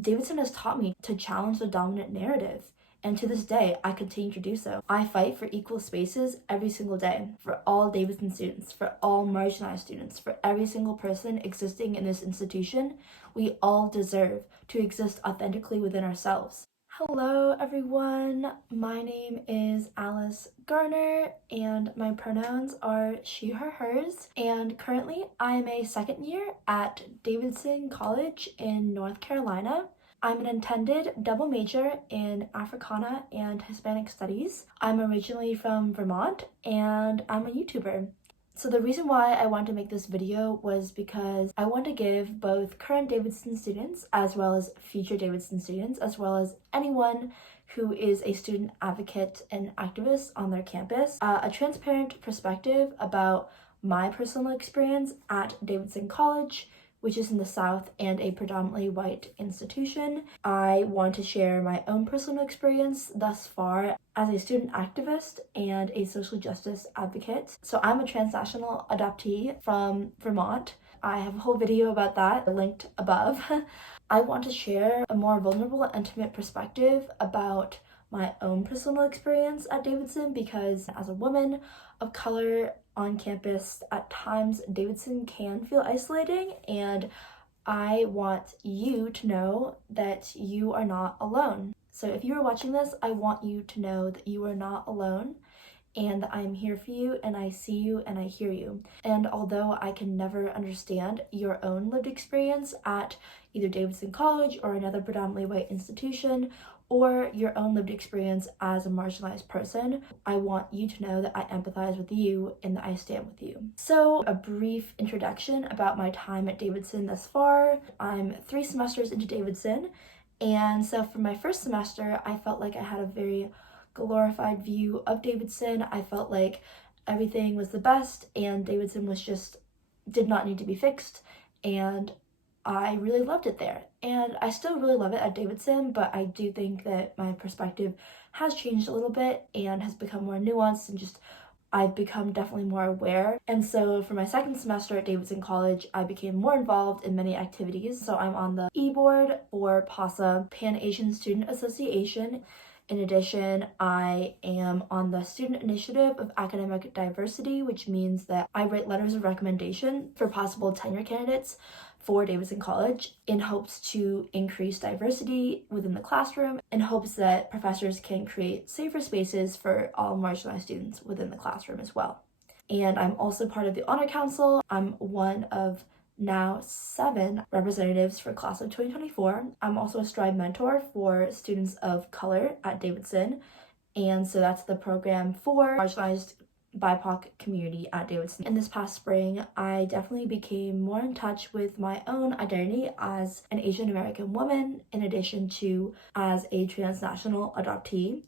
Davidson has taught me to challenge the dominant narrative. And to this day, I continue to do so. I fight for equal spaces every single day, for all Davidson students, for all marginalized students, for every single person existing in this institution. We all deserve to exist authentically within ourselves. Hello everyone, my name is Alice Garner and my pronouns are she, her, hers, and currently I'm a second year at Davidson College in North Carolina. I'm an intended double major in Africana and Hispanic Studies. I'm originally from Vermont and I'm a YouTuber. So the reason why I wanted to make this video was because I want to give both current Davidson students as well as future Davidson students, as well as anyone who is a student advocate and activist on their campus, a transparent perspective about my personal experience at Davidson College, which is in the South and a predominantly white institution. I want to share my own personal experience thus far as a student activist and a social justice advocate. So I'm a transnational adoptee from Vermont. I have a whole video about that linked above. I want to share a more vulnerable and intimate perspective about my own personal experience at Davidson, because as a woman of color on campus, at times Davidson can feel isolating, and I want you to know that you are not alone. So if you are watching this, I want you to know that you are not alone and that I am here for you and I see you and I hear you. And although I can never understand your own lived experience at either Davidson College or another predominantly white institution, or your own lived experience as a marginalized person, I want you to know that I empathize with you and that I stand with you. So a brief introduction about my time at Davidson thus far. I'm 3 semesters into Davidson, and so for my first semester, I felt like I had a very glorified view of Davidson. I felt like everything was the best and Davidson was just did not need to be fixed, and I really loved it there. And I still really love it at Davidson, but I do think that my perspective has changed a little bit and has become more nuanced, and just I've become definitely more aware. And so for my second semester at Davidson College, I became more involved in many activities. So I'm on the e-board for PASA, Pan Asian Student Association. In addition, I am on the Student Initiative of Academic Diversity, which means that I write letters of recommendation for possible tenure candidates for Davidson College in hopes to increase diversity within the classroom, in hopes that professors can create safer spaces for all marginalized students within the classroom as well. And I'm also part of the Honor Council. I'm one of now 7 representatives for class of 2024. I'm also a Stride mentor for students of color at Davidson, and so that's the program for marginalized BIPOC community at Davidson. In this past spring, I definitely became more in touch with my own identity as an Asian American woman, in addition to as a transnational adoptee.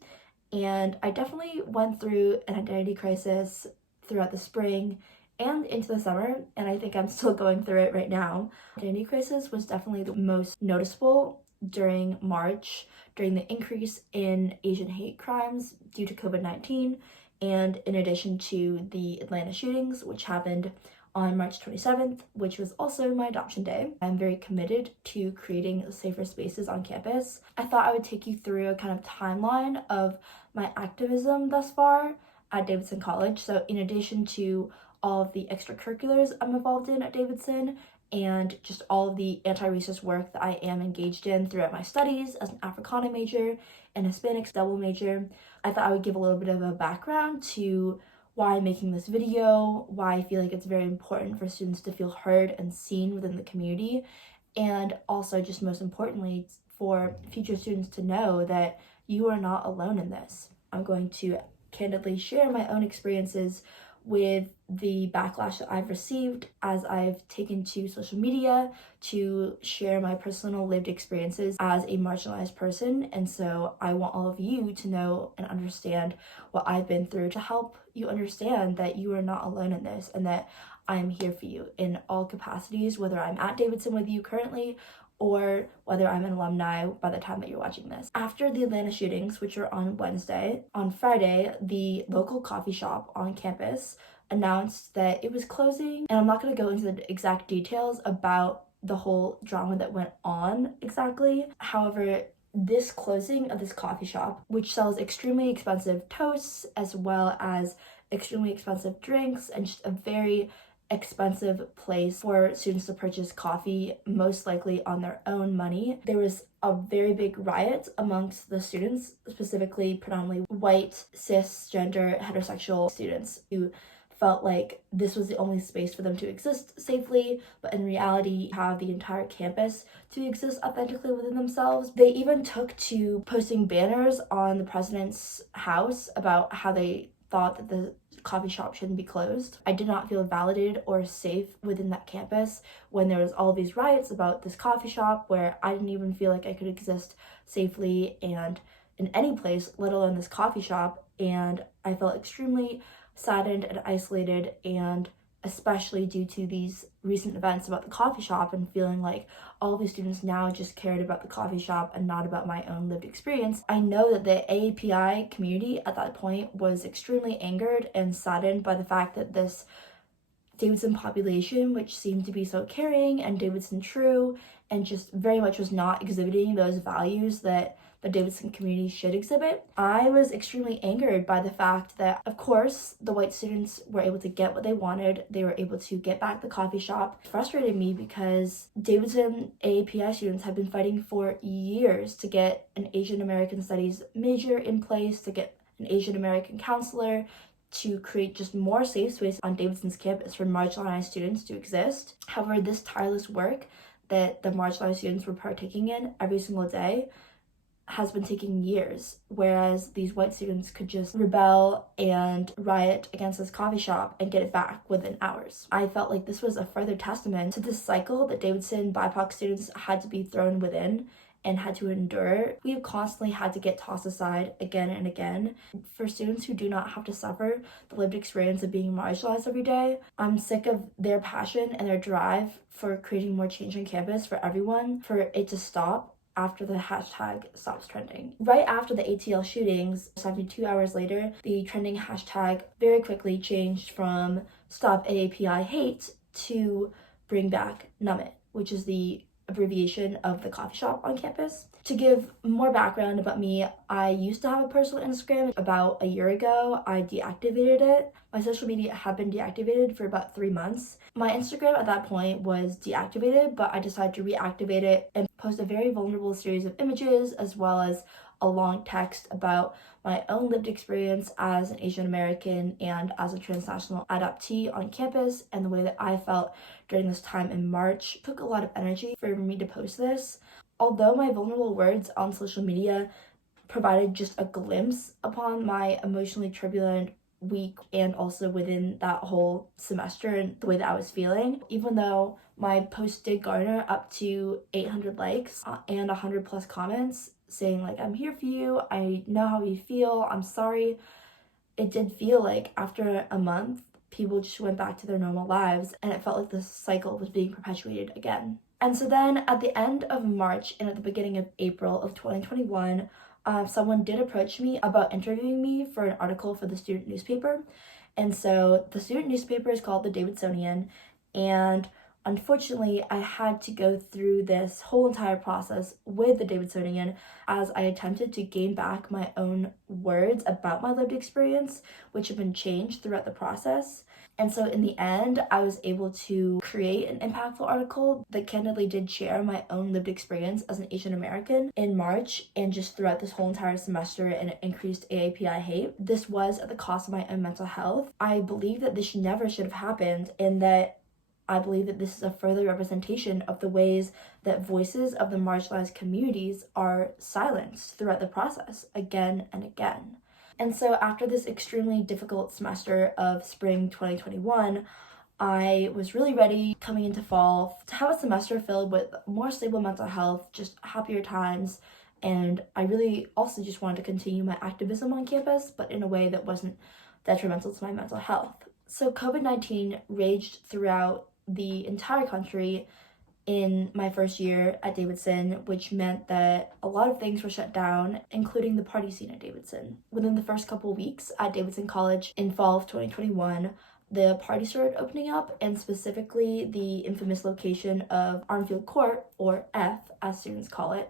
And I definitely went through an identity crisis throughout the spring and into the summer, and I think I'm still going through it right now. Identity crisis was definitely the most noticeable during March, during the increase in Asian hate crimes due to COVID-19, and in addition to the Atlanta shootings, which happened on March 27th, which was also my adoption day. I'm very committed to creating safer spaces on campus. I thought I would take you through a kind of timeline of my activism thus far at Davidson College. So in addition to all of the extracurriculars I'm involved in at Davidson, and just all of the anti-racist work that I am engaged in throughout my studies as an Africana major and Hispanics double major, I thought I would give a little bit of a background to why I'm making this video, why I feel like it's very important for students to feel heard and seen within the community, and also just most importantly for future students to know that you are not alone in this. I'm going to candidly share my own experiences with the backlash that I've received as I've taken to social media to share my personal lived experiences as a marginalized person. And so I want all of you to know and understand what I've been through, to help you understand that you are not alone in this and that I'm here for you in all capacities, whether I'm at Davidson with you currently or whether I'm an alumni by the time that you're watching this. After the Atlanta shootings, which were on Wednesday, on Friday, the local coffee shop on campus announced that it was closing. And I'm not going to go into the exact details about the whole drama that went on exactly. However, this closing of this coffee shop, which sells extremely expensive toasts as well as extremely expensive drinks and just a very expensive place for students to purchase coffee, most likely on their own money. There was a very big riot amongst the students, specifically predominantly white, cisgender, heterosexual students who felt like this was the only space for them to exist safely, but in reality have the entire campus to exist authentically within themselves. They even took to posting banners on the president's house about how they thought that the coffee shop shouldn't be closed. I did not feel validated or safe within that campus when there was all these riots about this coffee shop, where I didn't even feel like I could exist safely and in any place, let alone this coffee shop. And I felt extremely saddened and isolated, and especially due to these recent events about the coffee shop, and feeling like all these students now just cared about the coffee shop and not about my own lived experience. I know that the AAPI community at that point was extremely angered and saddened by the fact that this Davidson population, which seemed to be so caring and Davidson true, and just very much was not exhibiting those values that the Davidson community should exhibit. I was extremely angered by the fact that, of course, the white students were able to get what they wanted. They were able to get back the coffee shop. It frustrated me because Davidson AAPI students have been fighting for years to get an Asian American Studies major in place, to get an Asian American counselor, to create just more safe space on Davidson's campus for marginalized students to exist. However, this tireless work that the marginalized students were partaking in every single day has been taking years, whereas these white students could just rebel and riot against this coffee shop and get it back within hours. I felt like this was a further testament to this cycle that Davidson BIPOC students had to be thrown within and had to endure. We have constantly had to get tossed aside again and again. For students who do not have to suffer the lived experience of being marginalized every day, I'm sick of their passion and their drive for creating more change on campus for everyone, for it to stop after the hashtag stops trending. Right after the ATL shootings, 72 hours later, the trending hashtag very quickly changed from Stop AAPI Hate to Bring Back Numb It, which is the abbreviation of the coffee shop on campus. To give more background about me, I used to have a personal Instagram. About a year ago, I deactivated it. My social media had been deactivated for about 3 months. My Instagram at that point was deactivated, but I decided to reactivate it and post a very vulnerable series of images, as well as a long text about my own lived experience as an Asian American and as a transnational adoptee on campus, and the way that I felt during this time in March. It took a lot of energy for me to post this. Although my vulnerable words on social media provided just a glimpse upon my emotionally turbulent week and also within that whole semester and the way that I was feeling, even though my post did garner up to 800 likes and 100 plus comments saying like, I'm here for you, I know how you feel, I'm sorry, it did feel like after a month people just went back to their normal lives, and it felt like this cycle was being perpetuated again. And so then at the end of March and at the beginning of April of 2021, someone did approach me about interviewing me for an article for the student newspaper. And so the student newspaper is called the Davidsonian, and unfortunately, I had to go through this whole entire process with the Davidsonian as I attempted to gain back my own words about my lived experience, which have been changed throughout the process. And so in the end, I was able to create an impactful article that candidly did share my own lived experience as an Asian American in March and just throughout this whole entire semester, and it increased AAPI hate. This was at the cost of my own mental health. I believe that this never should have happened, and that I believe that this is a further representation of the ways that voices of the marginalized communities are silenced throughout the process again and again. And so after this extremely difficult semester of spring 2021, I was really ready coming into fall to have a semester filled with more stable mental health, just happier times, and I really also just wanted to continue my activism on campus, but in a way that wasn't detrimental to my mental health. So COVID-19 raged throughout the entire country in my first year at Davidson, which meant that a lot of things were shut down, including the party scene at Davidson. Within the first couple weeks at Davidson College in fall of 2021, the party started opening up, and specifically the infamous location of Armfield Court, or F as students call it,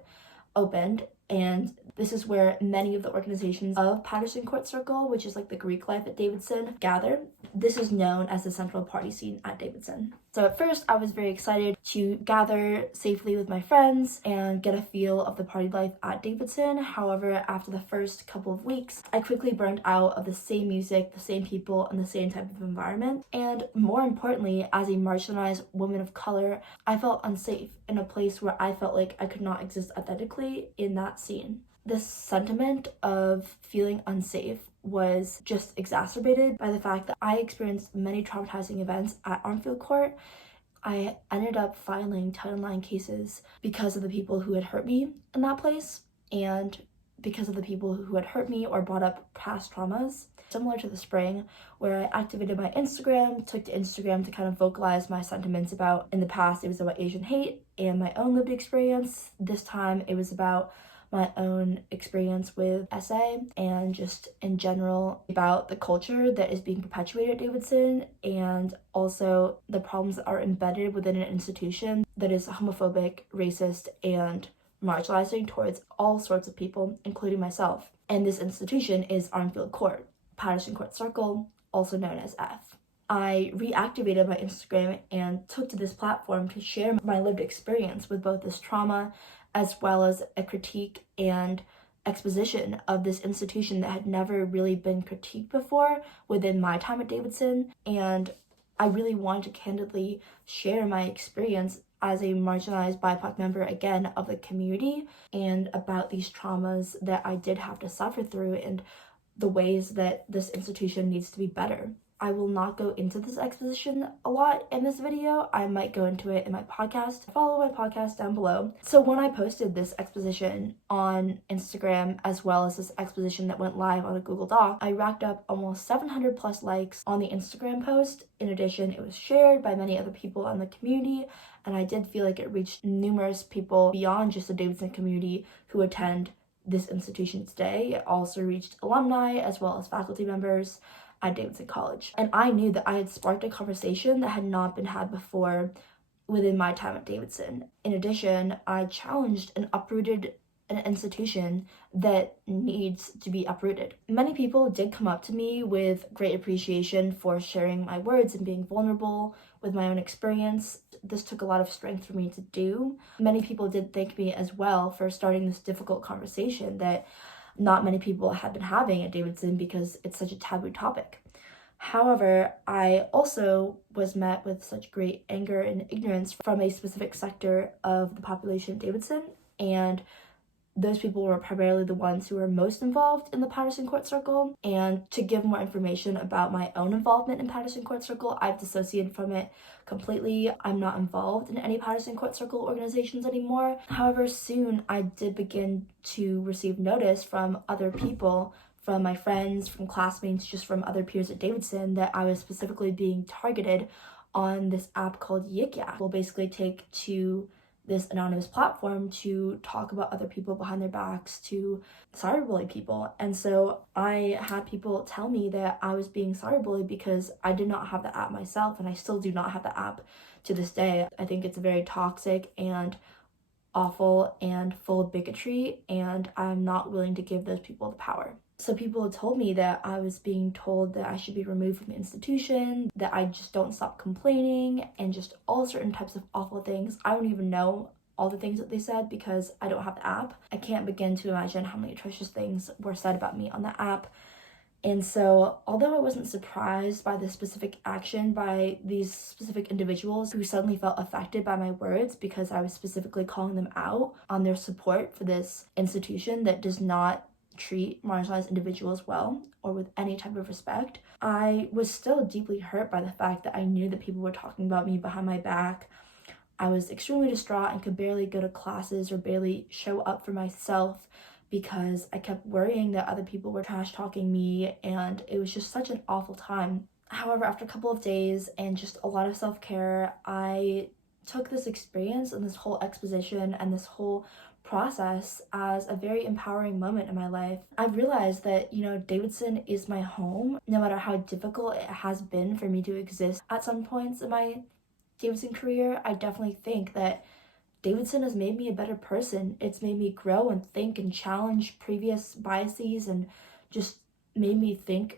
opened. And this is where many of the organizations of Patterson Court Circle, which is like the Greek life at Davidson, gather. This is known as the central party scene at Davidson. So at first I was very excited to gather safely with my friends and get a feel of the party life at Davidson. However, after the first couple of weeks, I quickly burned out of the same music, the same people, and the same type of environment. And more importantly, as a marginalized woman of color, I felt unsafe in a place where I felt like I could not exist authentically in that scene. This sentiment of feeling unsafe was just exacerbated by the fact that I experienced many traumatizing events at Armfield Court. I ended up filing Title IX cases because of the people who had hurt me in that place, and because of the people who had hurt me or brought up past traumas. Similar to the spring, where I activated my Instagram, took to Instagram to kind of vocalize my sentiments about, in the past it was about Asian hate and my own lived experience. This time it was about my own experience with SA and just in general about the culture that is being perpetuated at Davidson, and also the problems that are embedded within an institution that is homophobic, racist, and marginalizing towards all sorts of people, including myself. And this institution is Armfield Court, Patterson Court Circle, also known as F. I reactivated my Instagram and took to this platform to share my lived experience with both this trauma as well as a critique and exposition of this institution that had never really been critiqued before within my time at Davidson. And I really wanted to candidly share my experience as a marginalized BIPOC member, again, of the community, and about these traumas that I did have to suffer through and the ways that this institution needs to be better. I will not go into this exposition a lot in this video. I might go into it in my podcast. Follow my podcast down below. So when I posted this exposition on Instagram, as well as this exposition that went live on a Google Doc, I racked up almost 700 plus likes on the Instagram post. In addition, it was shared by many other people in the community, and I did feel like it reached numerous people beyond just the Davidson community who attend this institution today. It also reached alumni as well as faculty members at Davidson College. And I knew that I had sparked a conversation that had not been had before within my time at Davidson. In addition, I challenged and uprooted an institution that needs to be uprooted. Many people did come up to me with great appreciation for sharing my words and being vulnerable with my own experience. This took a lot of strength for me to do. Many people did thank me as well for starting this difficult conversation that not many people had been having at Davidson because it's such a taboo topic. However, I also was met with such great anger and ignorance from a specific sector of the population at Davidson, and those people were primarily the ones who were most involved in the Patterson Court Circle. And to give more information about my own involvement in Patterson Court Circle, I've dissociated from it completely. I'm not involved in any Patterson Court Circle organizations anymore. However, soon I did begin to receive notice from other people, from my friends, from classmates, just from other peers at Davidson, that I was specifically being targeted on this app called Yik Yak. We'll basically take to this anonymous platform to talk about other people behind their backs, to cyberbully people. And so I had people tell me that I was being cyberbullied because I did not have the app myself, and I still do not have the app to this day. I think it's very toxic and awful and full of bigotry, and I'm not willing to give those people the power. So people had told me that I was being told that I should be removed from the institution, that I just don't stop complaining, and just all certain types of awful things. I don't even know all the things that they said because I don't have the app. I can't begin to imagine how many atrocious things were said about me on the app. And so, although I wasn't surprised by the specific action by these specific individuals who suddenly felt affected by my words because I was specifically calling them out on their support for this institution that does not treat marginalized individuals well or with any type of respect, I was still deeply hurt by the fact that I knew that people were talking about me behind my back. I was extremely distraught and could barely go to classes or barely show up for myself because I kept worrying that other people were trash talking me, and it was just such an awful time. However, after a couple of days and just a lot of self-care, I took this experience and this whole exposition and this whole process as a very empowering moment in my life. I've realized that, Davidson is my home, no matter how difficult it has been for me to exist at some points in my Davidson career. I definitely think that Davidson has made me a better person. It's made me grow and think and challenge previous biases and just made me think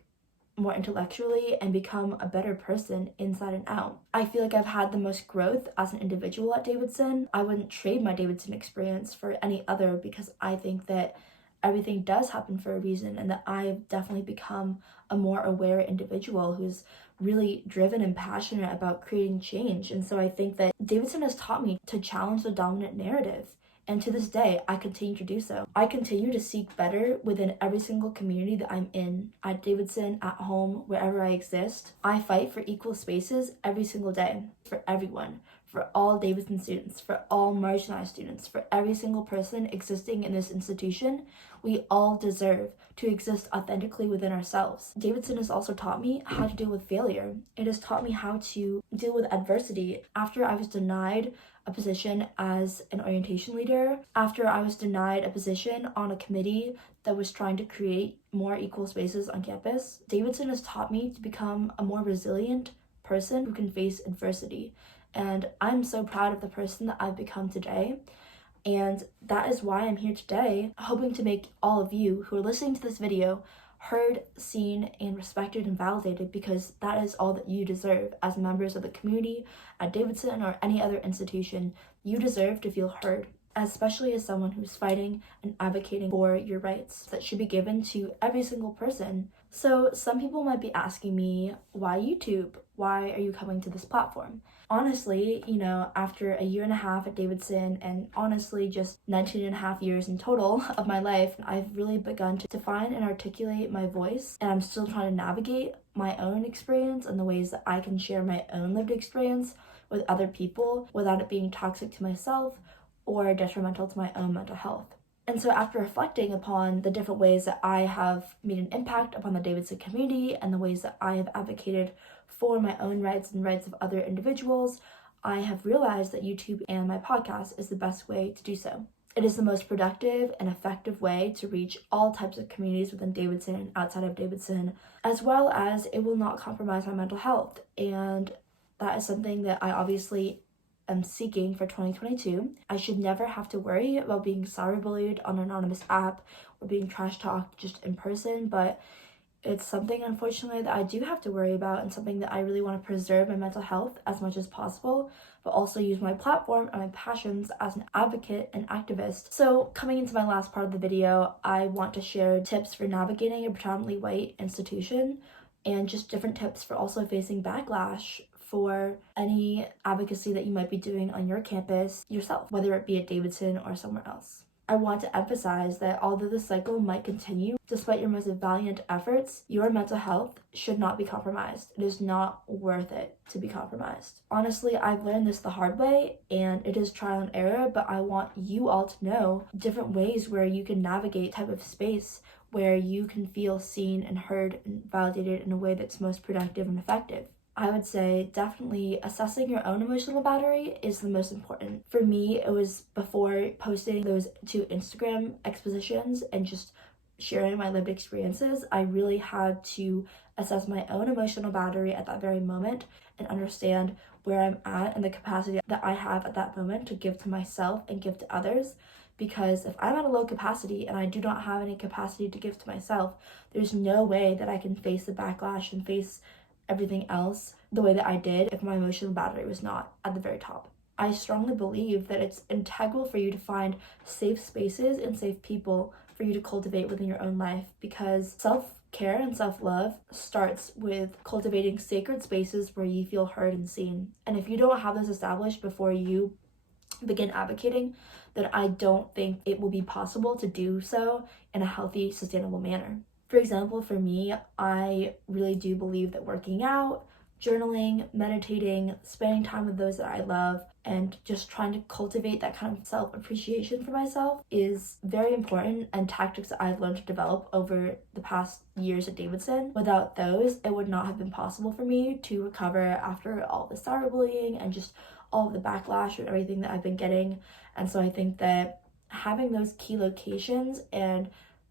more intellectually and become a better person inside and out. I feel like I've had the most growth as an individual at Davidson. I wouldn't trade my Davidson experience for any other because I think that everything does happen for a reason and that I've definitely become a more aware individual who's really driven and passionate about creating change. And so I think that Davidson has taught me to challenge the dominant narrative. And to this day, I continue to do so. I continue to seek better within every single community that I'm in. At Davidson, at home, wherever I exist. I fight for equal spaces every single day. For everyone. For all Davidson students. For all marginalized students. For every single person existing in this institution. We all deserve to exist authentically within ourselves. Davidson has also taught me how to deal with failure. It has taught me how to deal with adversity. After I was denied a position as an orientation leader, after I was denied a position on a committee that was trying to create more equal spaces on campus, Davidson has taught me to become a more resilient person who can face adversity. And I'm so proud of the person that I've become today. And that is why I'm here today, hoping to make all of you who are listening to this video heard, seen, and respected and validated, because that is all that you deserve as members of the community at Davidson or any other institution. You deserve to feel heard, especially as someone who's fighting and advocating for your rights that should be given to every single person. So some people might be asking me, why YouTube? Why are you coming to this platform? Honestly, after a year and a half at Davidson and honestly just 19 and a half years in total of my life, I've really begun to define and articulate my voice, and I'm still trying to navigate my own experience and the ways that I can share my own lived experience with other people without it being toxic to myself or detrimental to my own mental health. And so after reflecting upon the different ways that I have made an impact upon the Davidson community and the ways that I have advocated for my own rights and rights of other individuals, I have realized that YouTube and my podcast is the best way to do so. It is the most productive and effective way to reach all types of communities within Davidson and outside of Davidson, as well as it will not compromise my mental health. And that is something that I obviously am seeking for 2022. I should never have to worry about being cyberbullied on an anonymous app or being trash talked just in person, but it's something, unfortunately, that I do have to worry about, and something that I really want to preserve my mental health as much as possible, but also use my platform and my passions as an advocate and activist. So coming into my last part of the video, I want to share tips for navigating a predominantly white institution and just different tips for also facing backlash for any advocacy that you might be doing on your campus yourself, whether it be at Davidson or somewhere else. I want to emphasize that although the cycle might continue, despite your most valiant efforts, your mental health should not be compromised. It is not worth it to be compromised. Honestly, I've learned this the hard way, and it is trial and error, but I want you all to know different ways where you can navigate type of space where you can feel seen and heard and validated in a way that's most productive and effective. I would say definitely assessing your own emotional battery is the most important. For me, it was before posting those 2 Instagram expositions and just sharing my lived experiences, I really had to assess my own emotional battery at that very moment and understand where I'm at and the capacity that I have at that moment to give to myself and give to others. Because if I'm at a low capacity and I do not have any capacity to give to myself, there's no way that I can face the backlash and face everything else the way that I did if my emotional battery was not at the very top. I strongly believe that it's integral for you to find safe spaces and safe people for you to cultivate within your own life, because self-care and self-love starts with cultivating sacred spaces where you feel heard and seen. And if you don't have this established before you begin advocating, then I don't think it will be possible to do so in a healthy, sustainable manner. For example, for me, I really do believe that working out, journaling, meditating, spending time with those that I love, and just trying to cultivate that kind of self-appreciation for myself is very important, and tactics that I've learned to develop over the past years at Davidson. Without those, it would not have been possible for me to recover after all the cyberbullying and just all of the backlash and everything that I've been getting. And so I think that having those key locations and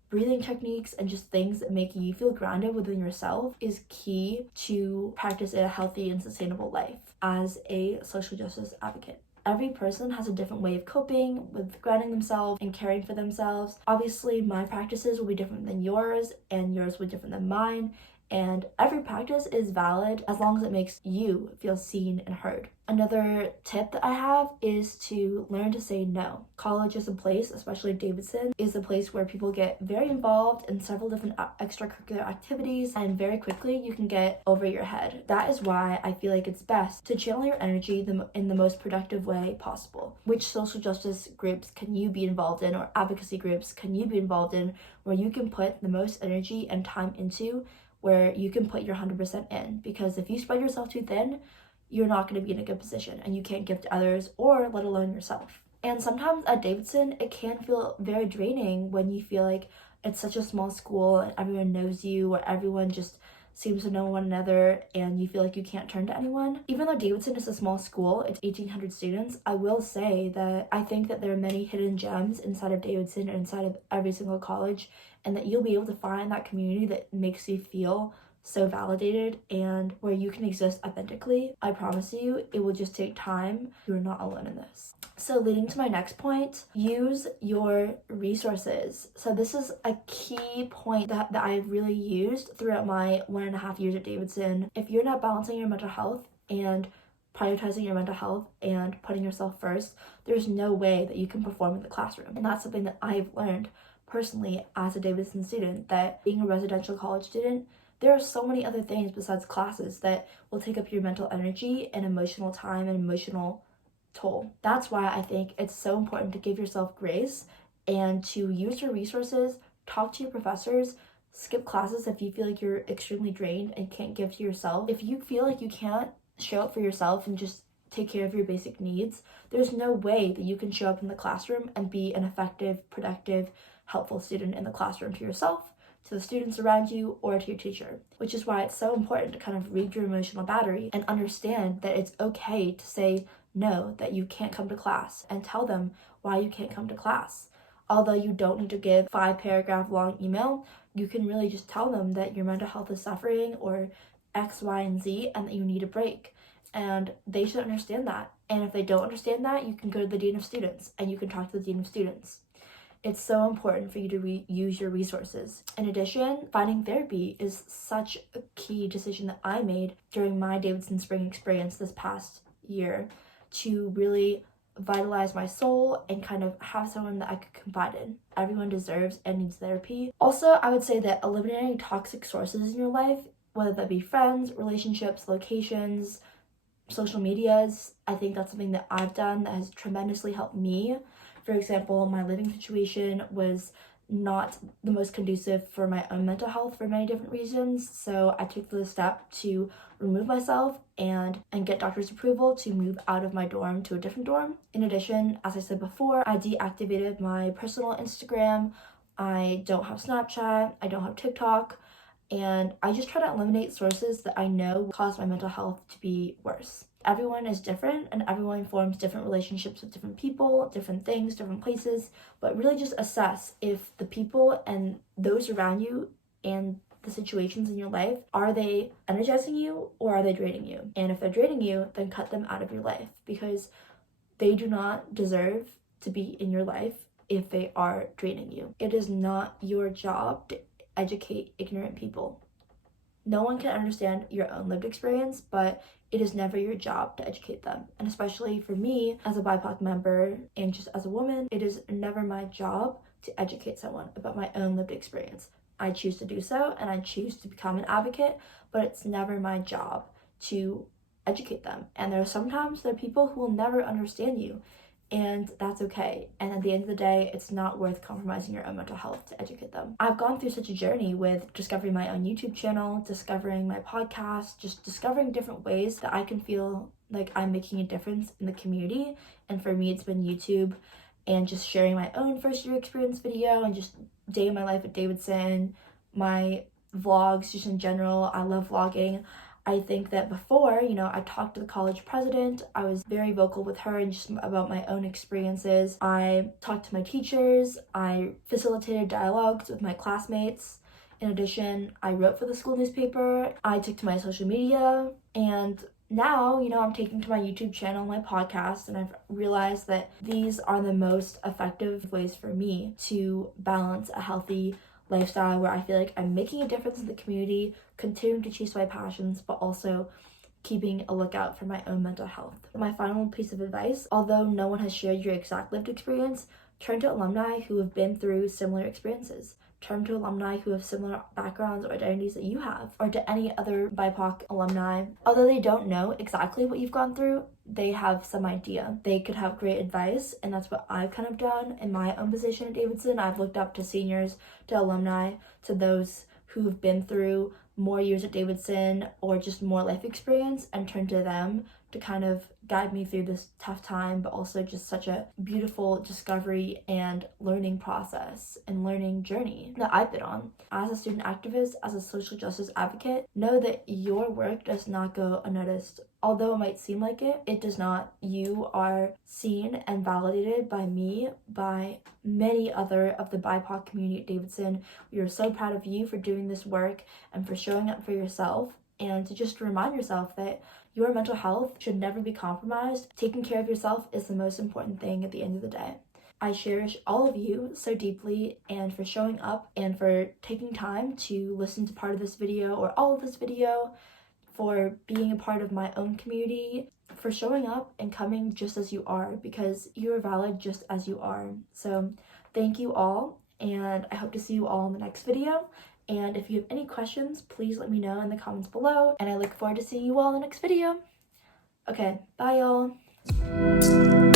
breathing techniques and just things that make you feel grounded within yourself is key to practice a healthy and sustainable life as a social justice advocate. Every person has a different way of coping with grounding themselves and caring for themselves. Obviously, my practices will be different than yours, and yours will be different than mine. And every practice is valid as long as it makes you feel seen and heard. Another tip that I have is to learn to say no. College is a place, especially Davidson, is a place where people get very involved in several different extracurricular activities, and very quickly you can get over your head. That is why I feel like it's best to channel your energy in the most productive way possible. Which social justice groups can you be involved in, or advocacy groups can you be involved in, where you can put the most energy and time into, where you can put your 100% in? Because if you spread yourself too thin, you're not going to be in a good position, and you can't give to others, or let alone yourself. And sometimes at Davidson, it can feel very draining when you feel like it's such a small school and everyone knows you, or everyone just seems to know one another, and you feel like you can't turn to anyone. Even though Davidson is a small school, it's 1,800 students, I will say that I think that there are many hidden gems inside of Davidson and inside of every single college, and that you'll be able to find that community that makes you feel so validated and where you can exist authentically. I promise you, it will just take time. You're not alone in this. So leading to my next point, use your resources. So this is a key point that I really used throughout my 1.5 years at Davidson. If you're not balancing your mental health and prioritizing your mental health and putting yourself first, there's no way that you can perform in the classroom. And that's something that I've learned personally as a Davidson student, that being a residential college student, there are so many other things besides classes that will take up your mental energy and emotional time and emotional toll. That's why I think it's so important to give yourself grace and to use your resources, talk to your professors, skip classes if you feel like you're extremely drained and can't give to yourself. If you feel like you can't show up for yourself and just take care of your basic needs, there's no way that you can show up in the classroom and be an effective, productive, helpful student in the classroom to yourself, to the students around you, or to your teacher. Which is why it's so important to kind of read your emotional battery and understand that it's okay to say no, that you can't come to class, and tell them why you can't come to class. Although you don't need to give 5-paragraph long email, you can really just tell them that your mental health is suffering, or X, Y, and Z, and that you need a break. And they should understand that. And if they don't understand that, you can go to the Dean of Students and you can talk to the Dean of Students. It's so important for you to use your resources. In addition, finding therapy is such a key decision that I made during my Davidson Spring experience this past year, to really vitalize my soul and kind of have someone that I could confide in. Everyone deserves and needs therapy. Also, I would say that eliminating toxic sources in your life, whether that be friends, relationships, locations, social medias, I think that's something that I've done that has tremendously helped me. For example, my living situation was not the most conducive for my own mental health for many different reasons, so I took the step to remove myself and get doctor's approval to move out of my dorm to a different dorm. In addition, as I said before, I deactivated my personal Instagram, I don't have Snapchat, I don't have TikTok, and I just try to eliminate sources that I know cause my mental health to be worse. Everyone is different, and everyone forms different relationships with different people, different things, different places, but really just assess if the people and those around you and the situations in your life, are they energizing you or are they draining you? And if they're draining you, then cut them out of your life, because they do not deserve to be in your life if they are draining you. It is not your job to educate ignorant people. No one can understand your own lived experience, but it is never your job to educate them. And especially for me as a BIPOC member and just as a woman, it is never my job to educate someone about my own lived experience. I choose to do so and I choose to become an advocate, but it's never my job to educate them. And there are people who will never understand you, and that's okay. And at the end of the day, it's not worth compromising your own mental health to educate them. I've gone through such a journey with discovering my own YouTube channel, discovering my podcast, just discovering different ways that I can feel like I'm making a difference in the community. And for me, it's been YouTube and just sharing my own first year experience video and just day in my life at Davidson, my vlogs just in general. I love vlogging. I think that before, I talked to the college president. I was very vocal with her and just about my own experiences. I talked to my teachers. I facilitated dialogues with my classmates. In addition, I wrote for the school newspaper. I took to my social media, and now, I'm taking to my YouTube channel, my podcast, and I've realized that these are the most effective ways for me to balance a healthy lifestyle where I feel like I'm making a difference in the community, continuing to chase my passions, but also keeping a lookout for my own mental health. My final piece of advice, although no one has shared your exact lived experience, turn to alumni who have been through similar experiences. Turn to alumni who have similar backgrounds or identities that you have, or to any other BIPOC alumni. Although they don't know exactly what you've gone through, they have some idea. They could have great advice, and that's what I've kind of done in my own position at Davidson. I've looked up to seniors, to alumni, to those who've been through more years at Davidson or just more life experience, and turned to them to kind of guide me through this tough time, but also just such a beautiful discovery and learning process and learning journey that I've been on. As a student activist, as a social justice advocate, know that your work does not go unnoticed. Although it might seem like it, it does not. You are seen and validated by me, by many other of the BIPOC community at Davidson. We are so proud of you for doing this work and for showing up for yourself, and to just remind yourself that your mental health should never be compromised. Taking care of yourself is the most important thing at the end of the day. I cherish all of you so deeply, and for showing up and for taking time to listen to part of this video or all of this video, for being a part of my own community, for showing up and coming just as you are, because you are valid just as you are. So thank you all, and I hope to see you all in the next video. And if you have any questions, please let me know in the comments below, and I look forward to seeing you all in the next video. Okay, bye y'all.